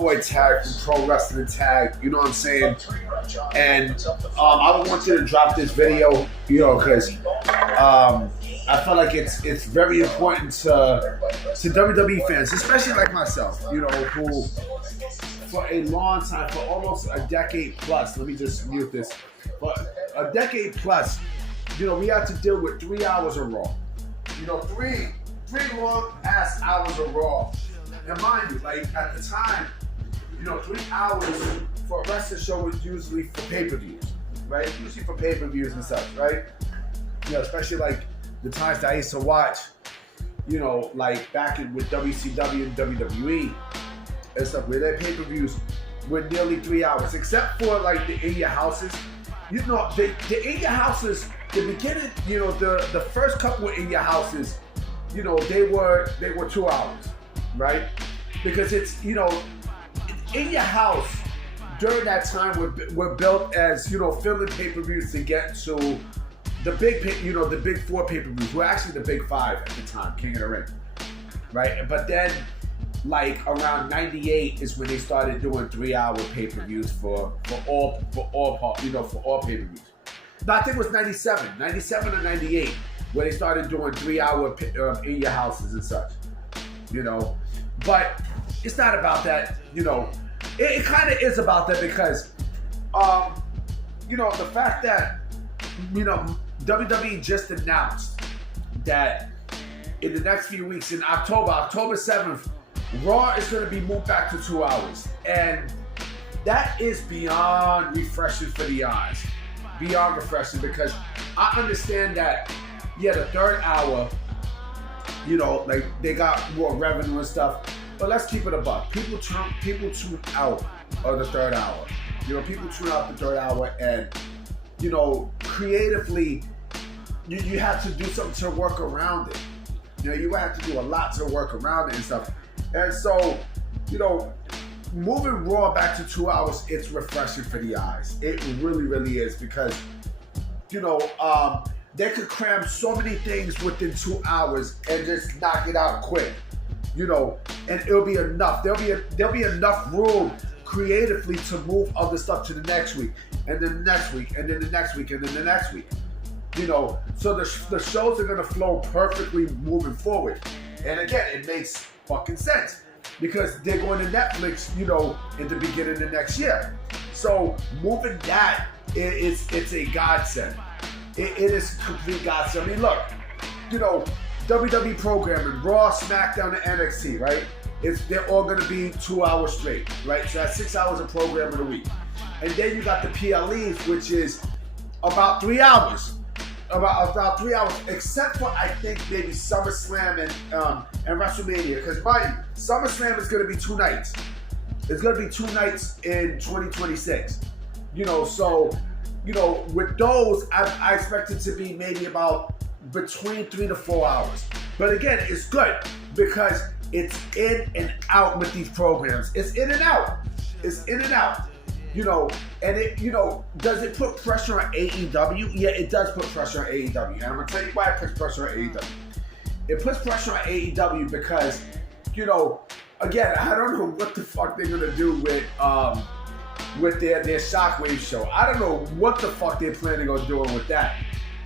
boy Tag from Pro Wrestling Tag, you know what I'm saying? And I wanted to drop this video, you know, because I feel like it's very important to WWE fans, especially like myself, you know, who for a long time, for almost a decade plus, let me just mute this, for a decade plus, you know, we had to deal with 3 hours of Raw. You know, three long ass hours of Raw. And mind you, like at the time, you know, 3 hours for a wrestling show was usually for pay-per-views, right? Usually for pay-per-views and such, right? You know, especially like the times that I used to watch, you know, like back with WCW and WWE and stuff, where their pay-per-views were nearly 3 hours, except for like the in your houses. You know, the in your houses, the beginning, you know, the first couple of in your houses, you know, they were 2 hours, right? Because it's, you know, in your house during that time were built as, you know, filling pay-per-views to get to the big, you know, the big 4 pay-per-views. Were actually the big 5 at the time, King of the Ring, right? But then, like around '98 is when they started doing 3 hour pay-per-views for all pay-per-views. No, I think it was 97 or 98 where they started doing 3 hour in your houses and such, you know. But it's not about that, you know. It kind of is about that because, you know, the fact that, you know, WWE just announced that in the next few weeks, in October 7th, Raw is going to be moved back to 2 hours. And that is beyond refreshing for the eyes. Beyond refreshing, because I understand that, yeah, the third hour, you know, like they got more revenue and stuff. But let's keep it a buck. People tune out of the third hour. You know, people tune out the third hour, and, you know, creatively, you have to do something to work around it. You know, you have to do a lot to work around it and stuff. And so, you know, moving Raw back to 2 hours, it's refreshing for the eyes. It really, really is, because, you know, they could cram so many things within 2 hours and just knock it out quick, you know, and it'll be enough. There'll be enough room creatively to move other stuff to the next week, and then the next week, and then the next week, and then the next week, you know. So the shows are gonna flow perfectly moving forward. And again, it makes fucking sense because they're going to Netflix, you know, in the beginning of next year. So moving that, it's a godsend. It is complete godsend. I mean, look, you know, WWE programming, Raw, SmackDown, and NXT, right? They're all going to be 2 hours straight, right? So that's 6 hours of programming a week. And then you got the PLEs, which is about 3 hours. About 3 hours, except for I think maybe SummerSlam and WrestleMania. Because SummerSlam is going to be 2 nights. It's going to be 2 nights in 2026. You know, so, you know, with those, I expect it to be maybe about between 3 to 4 hours. But again, it's good because it's in and out with these programs. It's in and out. It's in and out. You know, and it, you know, does it put pressure on AEW? Yeah, it does put pressure on AEW. And I'm going to tell you why it puts pressure on AEW. It puts pressure on AEW because, you know, again, I don't know what the fuck they're going to do with their Shockwave show. I don't know what the fuck they're planning on doing with that.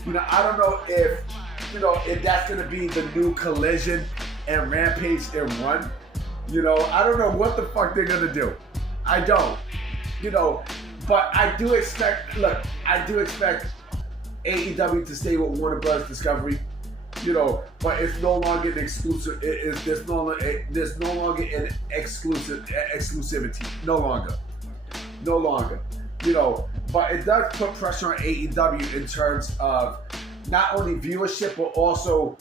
You know, I don't know if that's going to be the new Collision and Rampage in one. You know, I don't know what the fuck they're going to do. I don't. You know, but I do expect AEW to stay with Warner Bros. Discovery, you know, but it's no longer an exclusive. There's no longer an exclusivity. No longer. You know, but it does put pressure on AEW in terms of not only viewership but also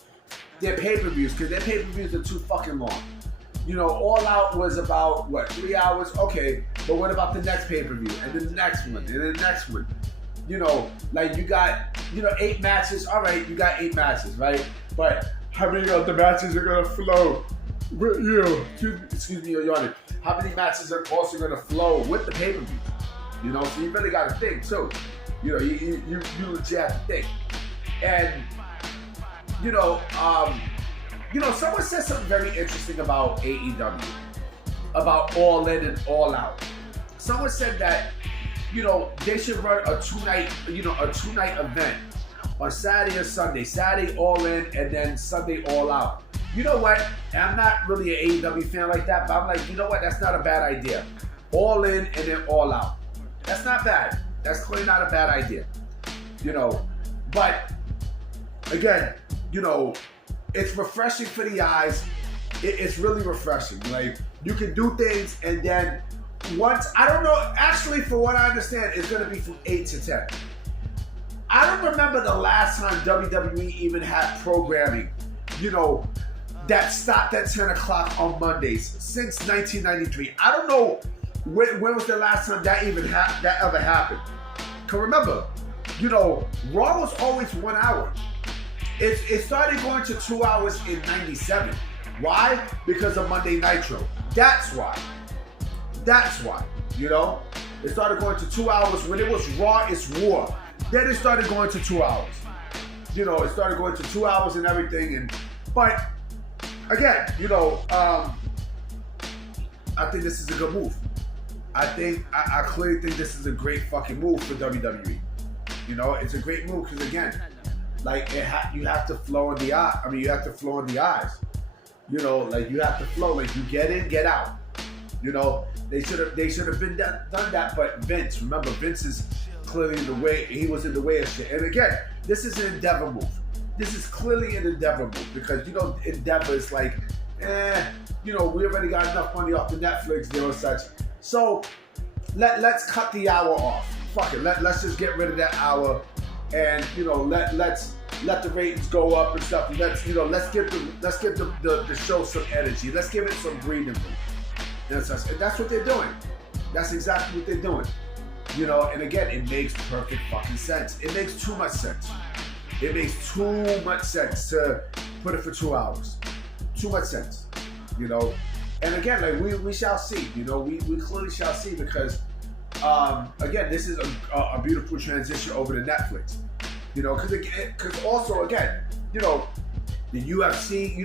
their pay-per-views, because their pay-per-views are too fucking long. You know, All Out was about, 3 hours? Okay, but what about the next pay-per-view? And then the next one, and then the next one. You know, like you got, 8 matches. All right, you got 8 matches, right? But how many of the matches are going to flow with you? Excuse me, you're yawning. How many matches are also going to flow with the pay-per-view? You know, so you really got to think, too. You know, you legit have to think. And, you know, someone said something very interesting about AEW. about All In and All Out. Someone said that, they should run a two-night event on Saturday or Sunday. Saturday All In and then Sunday All Out. You know what? And I'm not really an AEW fan like that, but I'm like, you know what? That's not a bad idea. All In and then All Out. That's not bad. That's clearly not a bad idea. But again, it's refreshing for the eyes. It's really refreshing. Like, you can do things, and then once, I don't know, actually, for what I understand, it's going to be from 8 to 10. I don't remember the last time WWE even had programming, that stopped at 10 o'clock on Mondays since 1993. I don't know when was the last time that ever happened. Because remember, Raw was always 1 hour. It started going to 2 hours in 97. Why? Because of Monday Nitro. That's why. It started going to 2 hours. When it was Raw, it's War. Then it started going to 2 hours. It started going to 2 hours and everything. But again, I think this is a good move. I clearly think this is a great fucking move for WWE. It's a great move because, again, like, you have to flow in the eye. I mean, you have to flow in the eyes. Like, you have to flow. Like, you get in, get out. They should have been done that. But Vince, remember, Vince is clearly in the way. He was in the way of shit. And again, this is an Endeavor move. This is clearly an Endeavor move because Endeavor is like, we already got enough money off the Netflix deal and such. So let's cut the hour off. Fuck it. Let's just get rid of that hour, and let's let the ratings go up and stuff. Let's give the show some energy. Let's give it some breathing room. And that's what they're doing. That's exactly what they're doing. And again, it makes perfect fucking sense. It makes too much sense. It makes too much sense to put it for 2 hours. Too much sense. And again, like, we shall see. We clearly shall see because, again, this is a beautiful transition over to Netflix. Because also, again, the UFC,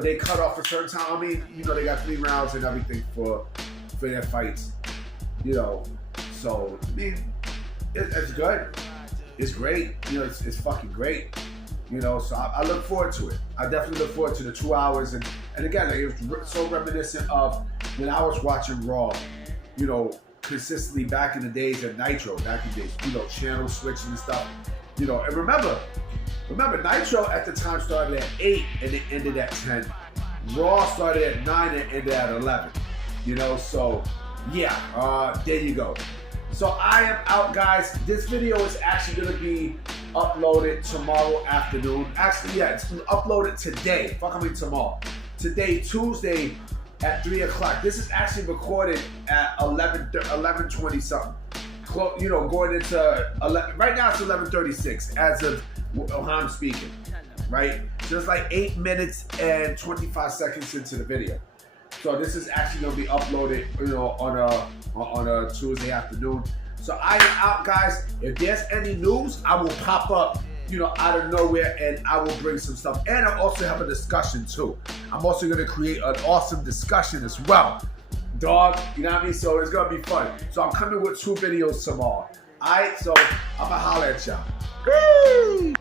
they cut off a certain time. I mean, they got 3 rounds and everything for their fights. So I mean, it's good. It's great. It's fucking great. So I look forward to it. I definitely look forward to the 2 hours. And again, like, it was so reminiscent of when I was watching Raw, consistently back in the days at Nitro, back in the days, channel switching and stuff. And remember, Nitro at the time started at 8 and it ended at 10. Raw started at 9 and ended at 11. So yeah, there you go. So I am out, guys. This video is actually going to be uploaded tomorrow afternoon. Actually, yeah, it's uploaded today. tomorrow. Today, Tuesday at 3 o'clock. This is actually recorded at 11:20 something. Going into 11. Right now it's 11:36 as of how I'm speaking. Right? So it's like 8 minutes and 25 seconds into the video. So this is actually going to be uploaded, on a Tuesday afternoon. So I am out, guys. If there's any news, I will pop up, out of nowhere, and I will bring some stuff. And I also have a discussion too. I'm also going to create an awesome discussion as well. Dog, you know what I mean? So it's going to be fun. So I'm coming with 2 videos tomorrow. All right, so I'm going to holler at y'all. Woo!